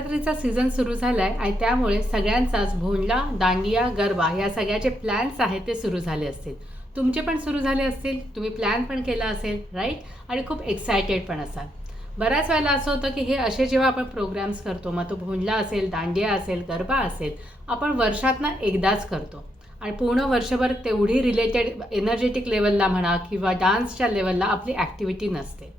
नवरात्रीचा season सुरू झाला आहे आणि त्यामुळे सगळ्यांचाच भोंडला, दांडिया, गरबा या सगळ्याचे प्लॅन्स आहेत ते सुरू झाले असतील. तुमचे पण सुरू झाले असतील, तुम्ही प्लॅन पण केला असेल, राईट? आणि खूप एक्सायटेड पण असाल. बऱ्याच वेळेला असं होतं की हे असे जेव्हा आपण प्रोग्राम्स करतो, मग तो भोंडला असेल, दांडिया असेल, गरबा असेल, आपण वर्षातनं एकदाच करतो आणि पूर्ण वर्षभर तेवढी रिलेटेड एनर्जेटिक लेवलला म्हणा किंवा डान्सच्या लेवलला आपली ॲक्टिव्हिटी नसते.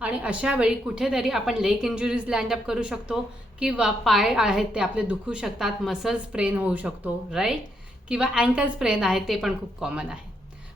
आणि अशा वेळी कुठेतरी आपण लेग इंजुरीज लँडअप करू शकतो किंवा पाय आहेत ते आपले दुखू शकतात, मसल्स स्प्रेन होऊ शकतो, राईट? किंवा अँकल स्प्रेन आहे, ते पण खूप कॉमन आहे.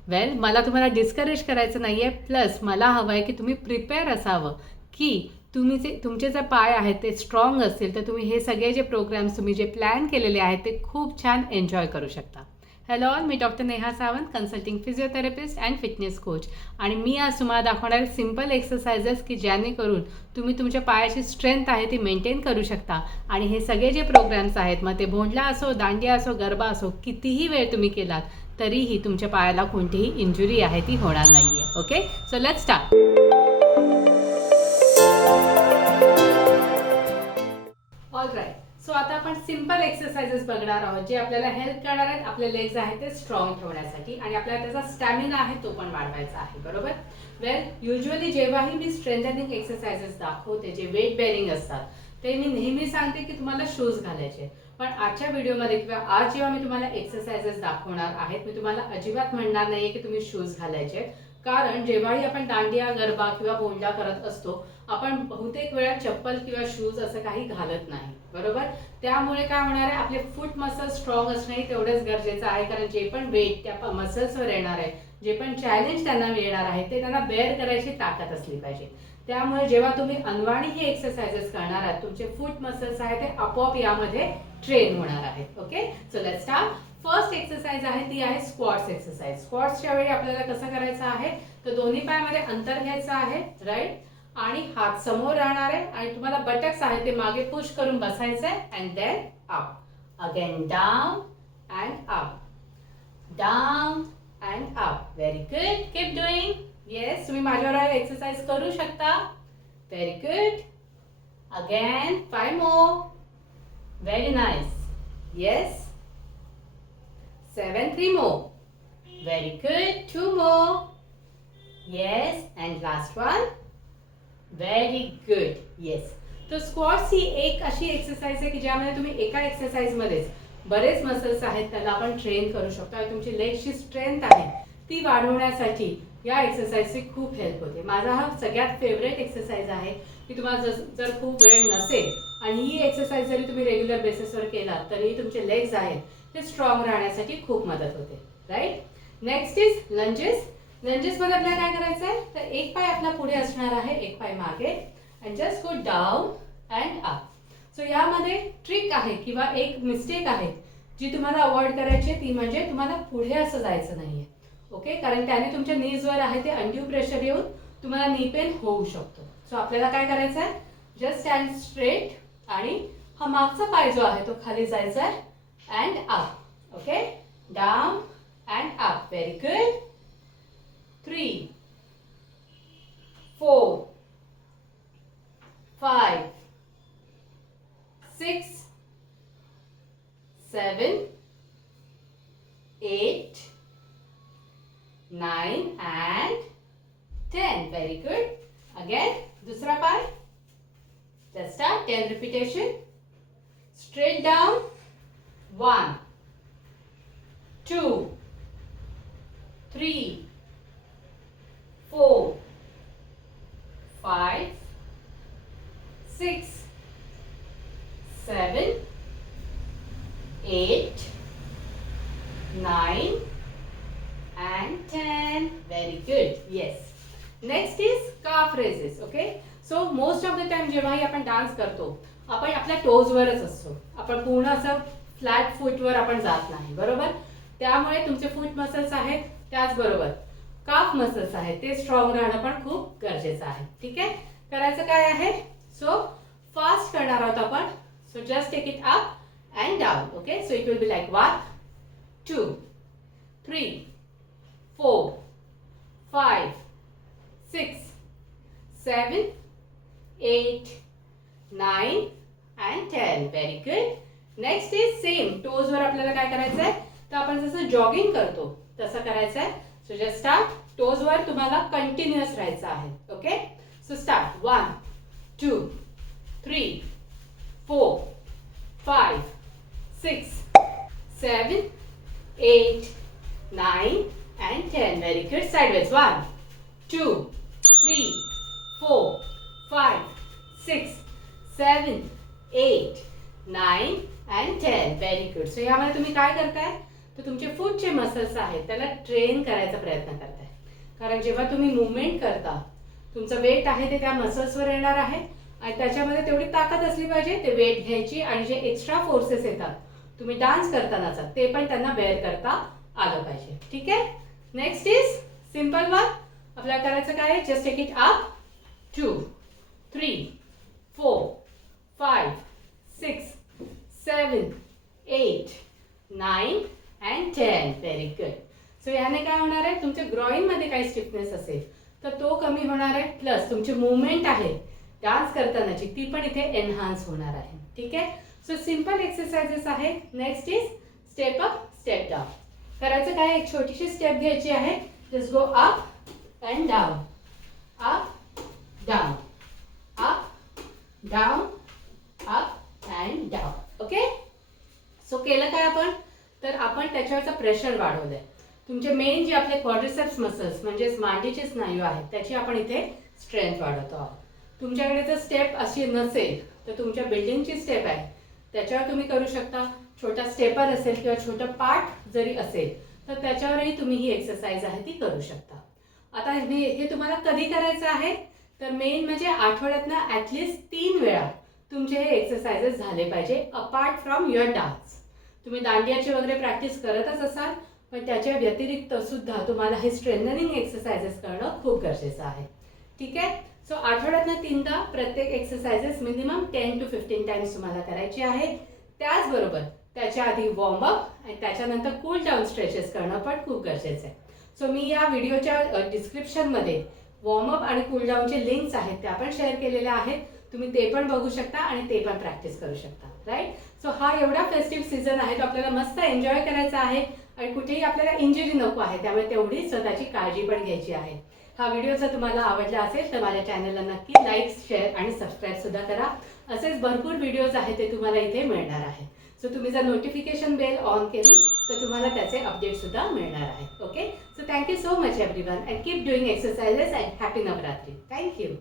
वेल, मला तुम्हाला डिस्करेज करायचं नाही आहे, प्लस मला हवं आहे की तुम्ही प्रिपेअर असावं की तुमचे जे पाय आहेत ते स्ट्रॉंग असतील तर तुम्ही हे सगळे जे प्रोग्राम्स तुम्ही जे प्लॅन केलेले आहेत ते खूप छान एन्जॉय करू शकता. Hello all, me doctor Neha Sawant, consulting physiotherapist and fitness coach. आणि मी आज तुम्हाला दाखवणार सिम्पल एक्सरसाइजेस की जेणेकरून तुम्ही तुमच्या पायाची स्ट्रेंथ आहे ती मेंटेन करू शकता. आणि हे सगळे जे प्रोग्राम्स आहेत, मग ते भोंडला असो, दांडिया असो, गरबा असो, कितीही वेळ तुम्ही केलात तरीही तुमच्या पायाला कोणतीही इंजुरी आहे ती होणार नाही आहे. Okay, so let's start. All right, so आता आपण सिम्पल एक्सरसाइजेस बघणार आहोत जे आपल्याला हेल्प करणार आहेत आपले लेग्स आहेत ते स्ट्रॉंग ठेवण्यासाठी आणि आपल्याला त्याचा स्टॅमिना आहे तो पण वाढवायचा आहे. बरोबर? वेल, युजली जेव्हाही मी स्ट्रेंथनिंग एक्सरसाइजेस दाखवते जे वेट बेअरिंग असतात ते मी नेहमी सांगते की तुम्हाला शूज घालायचे. पण आजच्या व्हिडिओमध्ये किंवा आज जेव्हा मी तुम्हाला एक्सरसाइजेस दाखवणार आहेत, मी तुम्हाला अजिबात म्हणणार नाहीये की तुम्ही शूज घालायचे. कारण जेव्हाही आपण दांडिया, गरबा किंवा भोंडला करत असतो आपण बहुतेक वेळा चप्पल किंवा शूज असं काही घालत नाही. बरोबर? त्यामुळे काय होणार आहे, आपले फूट मसल स्ट्रॉंग असणंही तेवढंच गरजेचं आहे. कारण जे पण वेट त्या मसल्सवर येणार आहे, जे पण चॅलेंज त्यांना मिळणार आहे ते त्यांना बेअर करायची ताकद असली पाहिजे. त्यामुळे जेव्हा तुम्ही अनवाणी हे एक्सरसाइजेस करणार आहात तुमचे फूट मसल्स आहेत ते आपोआप यामध्ये ट्रेन होणार आहेत. Okay, so let's start. First exercise आहे ती आहे स्क्वॉट्स एक्सरसाइज. स्क्वॉट्सच्या वेळी आपल्याला कसं करायचं आहे, तर दोन्ही पायामध्ये अंतर घ्यायचं आहे, राईट? आणि हात समोर राहणार आहे आणि तुम्हाला बटक्स आहे ते मागे पुश करून बसायचं आहे and then up, again down and up, down and up. Very good, keep doing. Yes, तुम्ही माझ्यावर एक्सरसाइज करू शकता. Very good. Again 5 more. Very nice. Yes. 7, 3 more. Very good. 2 more. Yes, and last one. Very good. Yes. तो squats ही एक अशी exercise आहे की ज्यामध्ये तुम्ही एका एक्सरसाइज मध्येच बरेच मसल्स आहेत त्याला आपण ट्रेन करू शकतो आणि तुमची लेगची स्ट्रेंथ आहे ती वाढवण्यासाठी या एक्सरसाइजची खूप हेल्प होते. माझा हा सगळ्यात फेवरेट एक्सरसाइज आहे की तुम्हाला जर खूप वेळ नसेल आणि ही एक्सरसाइज जरी तुम्ही रेग्युलर बेसिसवर केला तरी तुमचे लेग्स आहेत ते स्ट्रॉंग राहण्यासाठी खूप मदत होते, राईट? Next is lunges. लंजेसमध्ये आपल्याला काय करायचं आहे, तर एक पाय आपला पुढे असणार आहे, एक पाय मागे, and just go down and up. So यामध्ये ट्रिक आहे किंवा एक मिस्टेक आहे जी तुम्हाला अवॉइड करायची आहे, ती म्हणजे तुम्हाला पुढे असं जायचं नाहीये. ओके, कारण त्याने तुमच्या नीजवर आहे ते अनड्यू प्रेशर येऊन तुम्हाला नी पेन होऊ शकतो. सो आपल्याला काय करायचं आहे, जस्ट स्टँड स्ट्रेट आणि हा मागचा पाय जो आहे तो खाली जायचा आहे and up. Okay, down and up. Very good. 3, 4, 5, 6, 7, 8, 9 and 10. Very good. Again, दूसरा पाय. Let's start. 10 repetition. Straight down. 1, 2, 3, 4, 5, 6, 7, 8, 9 and 10. Very good. Yes. Next is calf raises. Okay. So most of the time जेव्हाही आपण dance करतो आपण आपल्या टोजवरच असतो. आपण पूर्ण असं फ्लॅट फूटवर आपण जात नाही. बरोबर? त्यामुळे तुमचे फूट मसल्स आहेत त्याचबरोबर काफ मसल्स आहेत ते स्ट्रॉंग राहणं पण खूप गरजेचं आहे. ठीक आहे? करायचं काय आहे, सो फास्ट करणार आहोत आपण. So just take it up and down. Okay, so it will be like 1, 2, 3, 4, 5, 6, 7, 8, 9 and 10. Very good. Next is same. Toes वर आपल्याला काय करायचं आहे, तर आपण जसं जॉगिंग करतो तसं करायचं आहे. So just start. टोज वर तुम्हाला कंटिन्युअस राहायचं आहे. Okay, so start. 1 2 3 4 5 6 7 8 9 and 10. Very good. Sideways. 1 2 3 4 5 6 7 8 9 and 10. Very good. So यामध्ये तुम्ही काय करताय, तर तुमचे फूटचे मसल्स आहेत त्याला ट्रेन करायचा प्रयत्न करताय. कारण जेव्हा तुम्ही मुवमेंट करता तुमचं वेट आहे ते त्या मसल्सवर येणार आहे आणि त्याच्यामध्ये तेवढी ताकद असली पाहिजे ते वेट घ्यायची आणि जे एक्स्ट्रा फोर्सेस येतात तुम्ही डान्स करतानाचा ते पण त्यांना बेअर करता आलं पाहिजे. ठीक आहे. Next is simple one. आपल्याला करायचं काय आहे, just take it up. 2 3 4 5 6 7 8 9 and 10. Very good. So याने काय होणार आहे, तुमच्या ग्रॉइनमध्ये काही स्टिफनेस असेल तर तो कमी होणार आहे, प्लस तुमची मुवमेंट आहे डान्स करतानाची ती पण इथे एनहान्स होणार आहे. ठीक आहे. सो सिम्पल एक्सरसाइजेस आहे. Next is step up step down. करायचं काय, एक छोटीशी स्टेप घ्यायची आहे. Just go up and down, up down, up down, up and down. Okay. So केलं काय आपण, तर आपण त्याच्यावरचं प्रेशर वाढवलंय. तुमचे मेन जे आपले क्वाड्रिसेप्स मसल्स म्हणजेच मांडीचे स्नायू आहेत त्याची आपण इथे स्ट्रेंथ वाढवतो आहोत. तुमच्याकडे जर स्टेप अशी नसेल तर तुमच्या बिल्डिंगची स्टेप आहे त्याच्यावर तुम्ही करू शकता. छोटा स्टेपर असेल किंवा छोटं पाठ जरी असेल तर त्याच्यावरही तुम्ही ही एक्सरसाइज आहे ती करू शकता. आता हे तुम्हाला कधी करायचं आहे, तर मेन म्हणजे आठवड्यातनं ॲटलिस्ट 3 वेळा तुमचे हे एक्सरसाइजेस झाले पाहिजे अपार्ट फ्रॉम युअर डान्स. तुम्ही दांडियाची वगैरे प्रॅक्टिस करतच असाल पण त्याच्या व्यतिरिक्त सुद्धा तुम्हाला हे स्ट्रेंथनिंग एक्सरसाइजेस करणं खूप गरजेचं आहे. ठीक आहे. सो आठवड्यातनं 3दा प्रत्येक एक्सरसाइजेस मिनिमम 10 to 15 टाइम्स तुम्हाला करायची आहे. त्याचबरोबर त्याच्या आधी वॉर्मअप आणि त्याच्यानंतर कूल डाऊन स्ट्रेचेस करणं पण खूप गरजेचं आहे. सो मी या व्हिडिओच्या डिस्क्रिप्शनमध्ये वॉर्मअप आणि कूल डाऊनचे लिंक्स आहेत त्या पण शेअर केलेल्या आहेत. तुम्ही ते पण बघू शकता आणि ते पण प्रॅक्टिस करू शकता. राईट. सो हा एवढा फेस्टिव्ह सीझन आहे तो आपल्याला मस्त एन्जॉय करायचा आहे आणि कुठेही आपल्याला इंजुरी नको आहे, त्यामुळे तेवढी स्वतःची काळजी पण घ्यायची आहे. हा व्हिडिओ जर तुम्हाला आवडला असेल तर माझ्या चॅनलला नक्की लाईक शेअर आणि सबस्क्राईब सुद्धा करा. असेच भरपूर व्हिडिओज आहेत ते तुम्हाला इथे मिळणार आहे. सो तुम्ही जर नोटिफिकेशन बेल ऑन केली तर तुम्हाला त्याचे अपडेट सुद्धा मिळणार आहे. Okay. So thank you so much everyone and keep doing exercises and happy Navratri. Thank you.